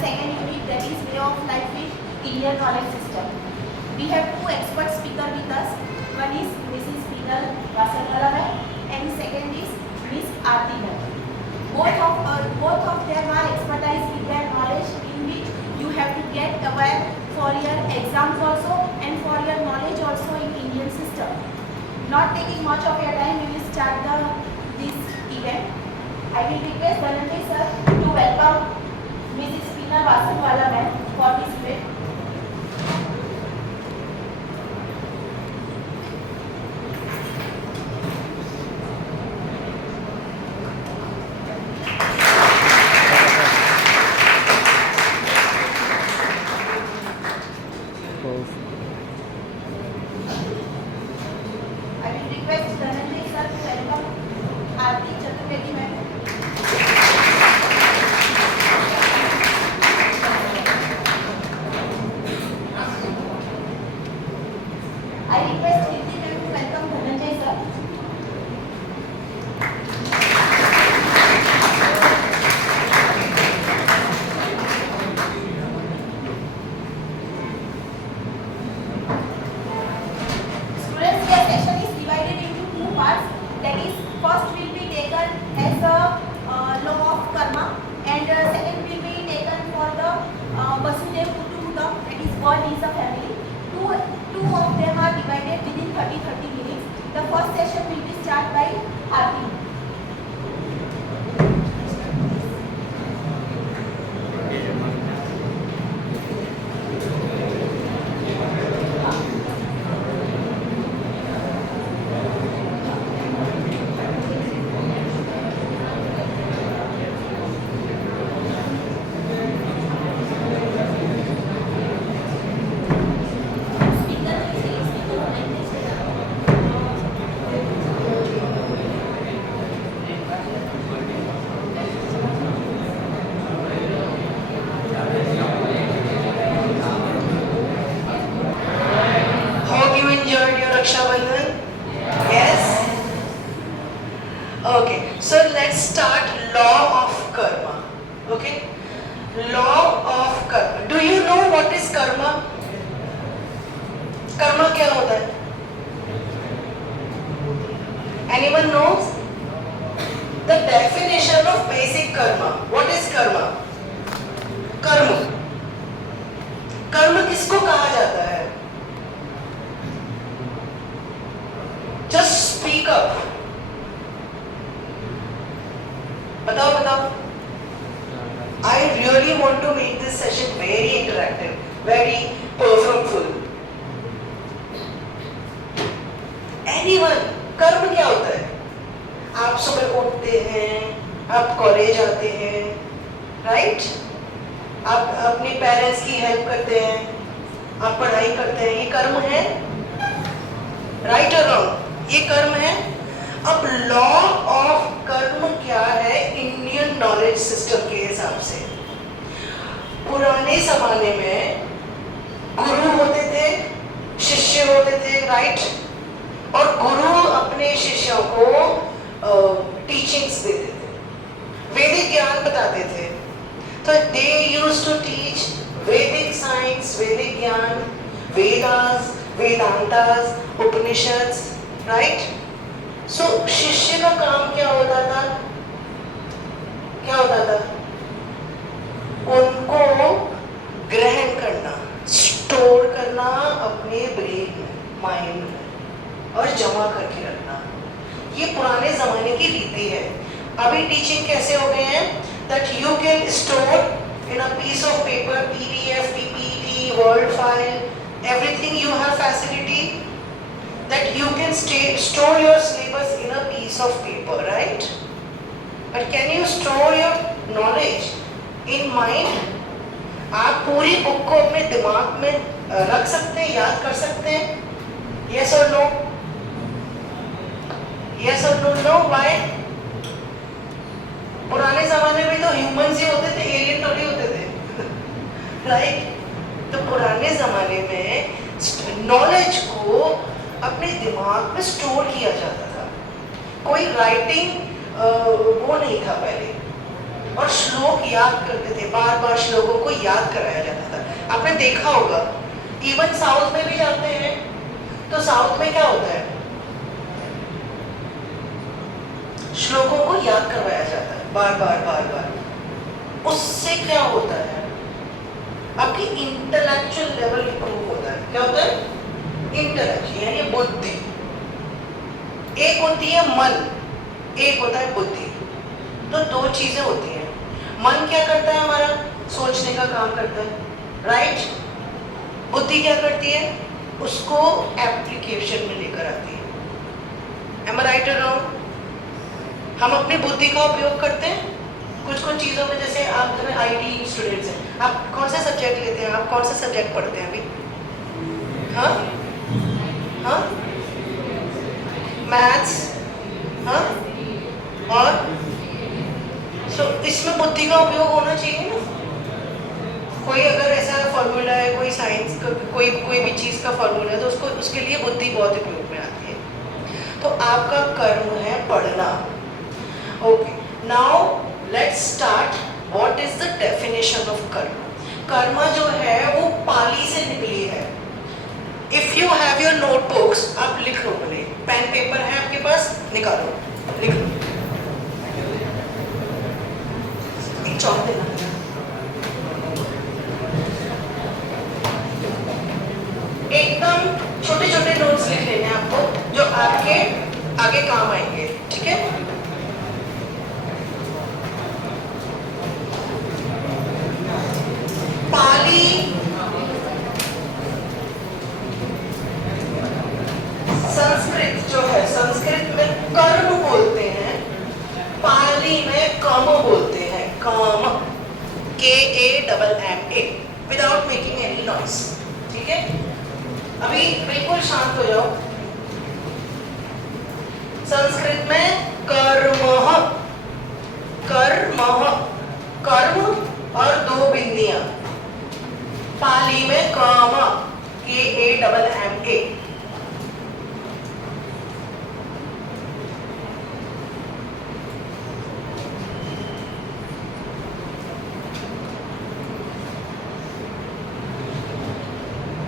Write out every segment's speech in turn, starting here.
second unit, that is way of life with Indian knowledge system. We have two expert speakers with us. One is Mrs. Pinal Vasanwala ma'am and second is Miss Aarti ma'am. Both of them are expertise with their knowledge in which you have to get aware for your exams also and for your knowledge also in Indian system. Not taking much of your time, we will start this event. I will request Dhananjay sir to welcome Mrs. Pinal Vasanwala ma'am for this event. I will request Dhananjay sir to welcome Aarti Chaturvedi ma'am. I request Riddhi ma'am to welcome Dhananjay sir. Students, your session is divided into two parts. That is, first will be taken as a law of karma, and second will be taken for the Vasudev Kutumbakam, that is, God is a family. Two of them are divided within 30 minutes. The first session will be started by Aarti. Hope you enjoyed your Raksha Bandhan. Yes? Okay, so let's start law of karma. Okay? Law of karma. Do you know what is karma? Karma क्या होता है? Anyone knows? The definition of basic karma. What is karma? कर्म. कर्म किसको कहा जाता है? Just speak up. बताओ. I really want to make this session very interactive, very performful. Anyone, कर्म क्या होता है? आप सुबह उठते हैं, आप कॉलेज आते हैं, right? आप अपने पेरेंट्स की हेल्प करते हैं, आप पढ़ाई करते हैं, ये कर्म है? राइट और रॉन्ग? ये कर्म है। अब लॉ ऑफ कर्म क्या है इंडियन नॉलेज सिस्टम के हिसाब से? पुराने जमाने में गुरु होते थे, शिष्य होते थे, राइट? और गुरु अपने शिष्यों को टीचिंग्स देते थे, वैदिक ज्ञान बताते थे। तो दे यूज्ड टू टीच वैदिक साइंस, वैदिक ज्ञान, वेदास, वेदांतास, उपनिषद्स, राइट? सो शिष्य का काम क्या होता था? उनको ग्रहण करना, स्टोर करना अपने ब्रेन में, माइंड में, और जमा करके रखना। ये पुराने जमाने की रीति है। अभी टीचिंग कैसे हो गए हैं? That you can store in a piece of paper, PDF, PPT, Word file, everything you have facility that you can store your syllabus in a piece of paper, right? But can you store your knowledge in mind? आप पूरी book को अपने दिमाग में रख सकते हैं, याद कर सकते हैं? Yes or no? Yes or no? No, why? पुराने जमाने में तो ह्यूमंस ही होते थे, एलियन थोड़ी होते थे, राइट? तो पुराने जमाने में नॉलेज को अपने दिमाग में स्टोर किया जाता था। कोई राइटिंग वो नहीं था पहले, और श्लोक श्लोक याद करते थे, बार बार श्लोकों को याद कराया जाता था। आपने देखा होगा, इवन साउथ में भी जाते हैं तो साउथ में क्या होता है, श्लोकों को याद करवाया जाता है बार बार बार बार। उससे क्या होता है, आपकी इंटेलेक्चुअल लेवल इंप्रूव होता है। क्या होता है? इंटेलेक्चुअल यानी बुद्धि। एक होती है मन, एक होता है बुद्धि। तो दो चीजें होती हैं। मन क्या करता है? हमारा सोचने का काम करता है, राइट। बुद्धि क्या करती है? उसको एप्लीकेशन में लेकर आती है। एम आई राइट और रॉन्ग? हम अपनी बुद्धि का उपयोग करते हैं कुछ कुछ चीज़ों में। जैसे आप जो आईटी स्टूडेंट्स हैं, आप कौन से सब्जेक्ट लेते हैं? आप कौन से सब्जेक्ट पढ़ते हैं अभी? हाँ हाँ, मैथ्स, हाँ, और इसमें बुद्धि का उपयोग होना चाहिए ना। कोई अगर ऐसा फॉर्मूला है, कोई साइंस का कोई भी चीज़ का फॉर्मूला है, तो उसको उसके लिए बुद्धि बहुत उपयोग में आती है। तो आपका कर्म है पढ़ना। Okay, now let's start. What is the definition of कर्म? कर्म जो है वो पाली से निकली है। If you have your notebooks, आप लिख लो। बोले पेन पेपर है आपके पास, निकालो, लिख लो। एक चौक देना। एकदम छोटे छोटे नोट्स लिख लेने हैं आपको, जो आपके आगे काम आएंगे, ठीक है? पाली संस्कृत जो है, संस्कृत में कर्म बोलते हैं, पाली में काम बोलते हैं। काम, KAMMA, without making any noise, ठीक है? अभी बिल्कुल शांत हो जाओ। संस्कृत में कर्म, कर्म, कर्म और दो बिंदियां। पाली में काम, KAMMA।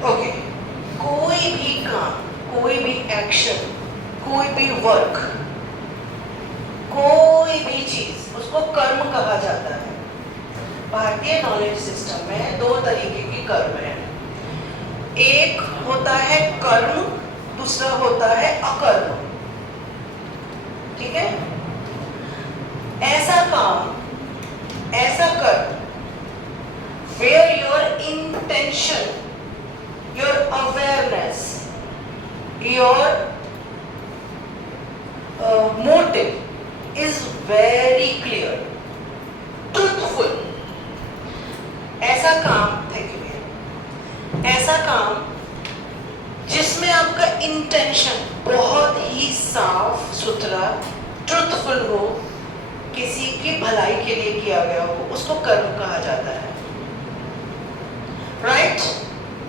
ओके, कोई भी काम, कोई भी एक्शन, कोई भी वर्क, कोई भी चीज, उसको कर्म कहा जाता है। भारतीय नॉलेज सिस्टम में दो तरीके की कर्म है। एक होता है कर्म, दूसरा होता है अकर्म, ठीक है? ऐसा काम, ऐसा कर्म where your intention, your awareness, your motive is very clear, truthful. ऐसा काम, थैंक यू, ऐसा काम जिसमें आपका इंटेंशन बहुत ही साफ सुथरा, ट्रुथफुल हो, किसी की भलाई के लिए किया गया हो, उसको कर्म कहा जाता है, right?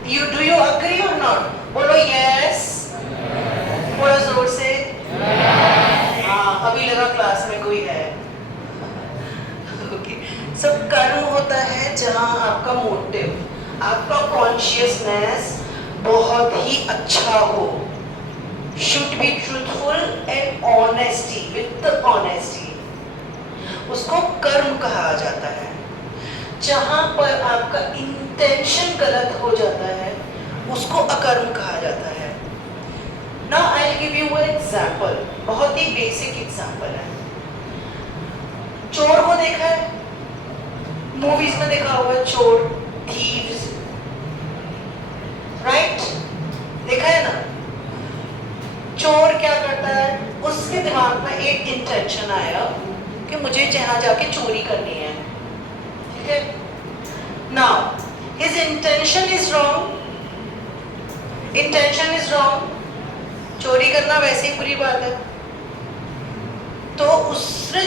You do you agree or not? बोलो यस, थोड़ा जोर से। हाँ, अभी लगा क्लास में कोई है। ओके, सब कर्म होता है जहाँ आपका मोटिव, आपका कॉन्शियसनेस बहुत ही अच्छा हो, should be truthful and honesty, with the honesty, उसको कर्म कहा जाता है। जहाँ पर आपका इंटेंशन गलत हो जाता है, उसको अकर्म कहा जाता है। Now I'll give you an example, बहुत ही बेसिक एग्जाम्पल है। चोर को देखा है, मूवीज में देखा होगा, चोर, थीव्स, राइट? देखा है ना? चोर क्या करता है, उसके दिमाग में एक इंटेंशन आया कि मुझे यहाँ जाके चोरी करनी है, ठीक है? Now his intention is wrong, intention is wrong, चोरी करना वैसे ही बुरी बात है। तो उसने